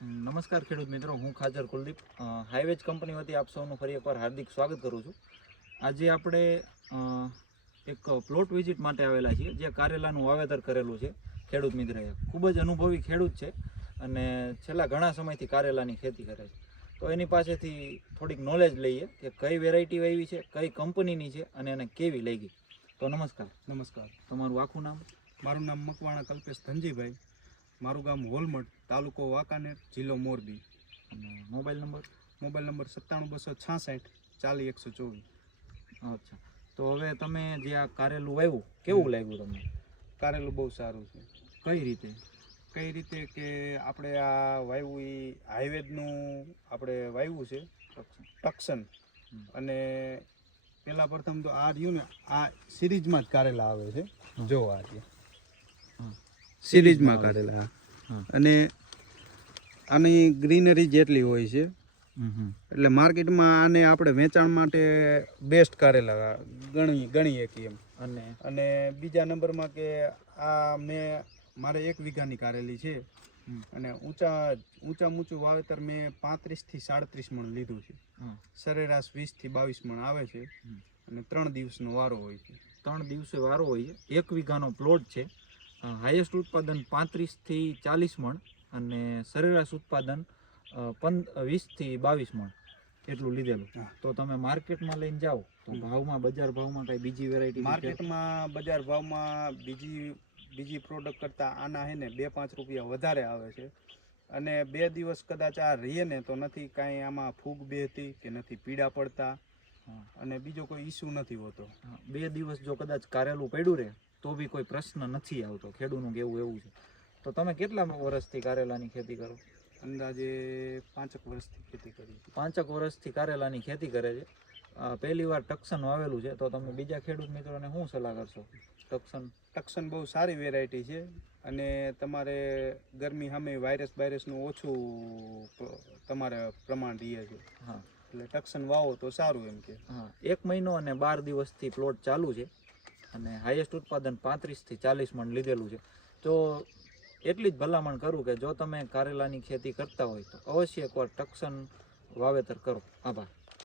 નમસ્કાર ખેડૂત મિત્રો, હું ખાચર કુલદીપ હાઈવેજ કંપની વતી આપ સૌનું ફરી એકવાર હાર્દિક સ્વાગત કરું છું. આજે આપણે એક પ્લોટ વિઝિટ માટે આવેલા છીએ, જે કારેલાનું વાવેતર કરેલું છે ખેડૂત મિત્રએ. ખૂબ જ અનુભવી ખેડૂત છે અને છેલ્લા ઘણા સમયથી કારેલાની ખેતી કરે છે. તો એની પાસેથી થોડીક નોલેજ લઈએ કે કઈ વેરાયટી વાવી છે, કઈ કંપનીની છે અને એને કેવી લાગી. તો નમસ્કાર. નમસ્કાર. તમારું આખું નામ? મારું નામ મકવાણા કલ્પેશ ધનજીભાઈ. મારું ગામ હોલમટ, તાલુકો વાંકાનેર, જિલ્લો મોરબી. અને મોબાઈલ નંબર? Mobile number 97266 40 124. અચ્છા, તો હવે તમે જે આ કારેલું વાવ્યું, કેવું લાગ્યું તમને? કારેલું બહુ સારું છે. કઈ રીતે? કઈ રીતે કે આપણે આ વાવ્યું એ હાઈવેજનું આપણે વાવ્યું છે ટક્સન. અને પહેલાં પ્રથમ તો આ રહ્યું ને, આ સિરીઝમાં જ કારેલા આવે છે. જો આ સિરીઝમાં કારેલા, અને આની ગ્રીનરી જેટલી હોય છે એટલે માર્કેટમાં આને આપણે વેચાણ માટે બેસ્ટ કારેલા ગણી શકીએ એમ. અને બીજા નંબરમાં કે આ મારે 1 વીઘાની કારેલી છે અને ઊંચું વાવેતર મેં 35 થી 37 મણ લીધું છે. સરેરાશ 20 થી 22 મણ આવે છે અને 3 દિવસનો વારો હોય છે. 3 દિવસે વારો હોય છે. 1 વીઘાનો પ્લોટ છે. હાઈએસ્ટ ઉત્પાદન 35 થી 40 મણ અને સરેરાશ ઉત્પાદન 20 થી 22 મણ એટલું લીધેલું. તો તમે માર્કેટમાં લઈને જાઓ તો ભાવમાં, બજાર ભાવમાં કઈ બીજી વેરાયટી? માર્કેટમાં બજાર ભાવમાં બીજી પ્રોડક્ટ કરતાં આના હે ને 2-5 રૂપિયા વધારે આવે છે. અને 2 દિવસ કદાચ આ રહીએ ને તો નથી કાંઈ આમાં ફૂગ બેહતી કે નથી પીડા પડતા અને બીજો કોઈ ઇસ્યુ નથી હોતો. 2 દિવસ જો કદાચ કારેલું પડ્યું રહે તો બી કોઈ પ્રશ્ન નથી આવતો, ખેડૂતનું કહેવું એવું છે. તો તમે કેટલા વર્ષથી કારેલાની ખેતી કરો? અંદાજે 5 વર્ષથી ખેતી કરી છે. 5 વર્ષથી કારેલાની ખેતી કરે છે. પહેલી વાર ટક્સન વાવેલું છે, તો તમે બીજા ખેડૂત મિત્રોને શું સલાહ કરશો? ટક્સન બહુ સારી વેરાયટી છે અને તમારે ગરમી સામે વાયરસનું ઓછું તમારે પ્રમાણ રહે છે. હા, એટલે ટક્સન વાવો તો સારું એમ કે. હા, 1 મહિનો અને 12 દિવસથી પ્લોટ ચાલુ છે અને હાઈએસ્ટ ઉત્પાદન 35 થી 40 મણ લીધેલું છે. તો એટલી જ ભલામણ કરું કે જો તમે કારેલાની ખેતી કરતા હોય તો અવશ્ય એકવાર ટક્સન વાવેતર કરો. આભાર.